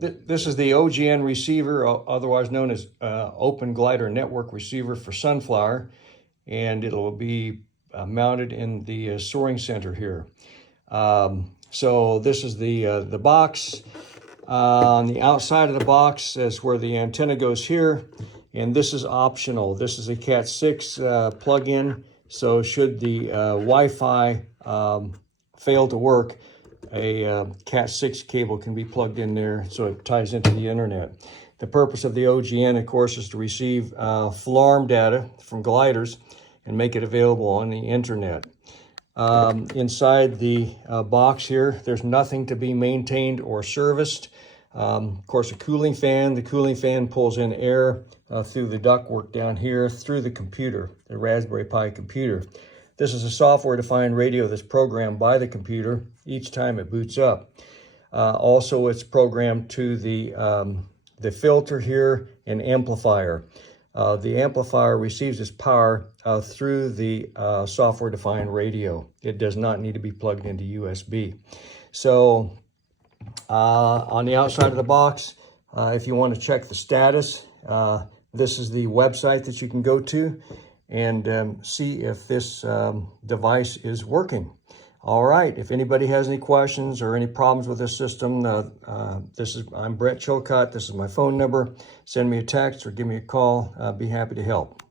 This is the OGN receiver, otherwise known as Open Glider Network Receiver for Sunflower, and it'll be mounted in the Soaring Center here. So this is the box. On the outside of the box is where the antenna goes here, and this is optional. This is a Cat 6 plug-in, so should the Wi-Fi fail to work, a Cat 6 cable can be plugged in there so it ties into the internet. The purpose of the OGN, of course, is to receive FLARM data from gliders and make it available on the internet. Inside the box here, there's nothing to be maintained or serviced. Of course, a cooling fan. The cooling fan pulls in air through the ductwork down here through the computer, the Raspberry Pi computer. This is a software-defined radio that's programmed by the computer each time it boots up. Also, it's programmed to the filter here and amplifier. The amplifier receives its power through the software-defined radio. It does not need to be plugged into USB. So on the outside of the box, if you want to check the status, this is the website that you can go to and see if this device is working. All right, if anybody has any questions or any problems with this system, I'm Brett Chilcott. This is my phone number. Send me a text or give me a call. I'd be happy to help.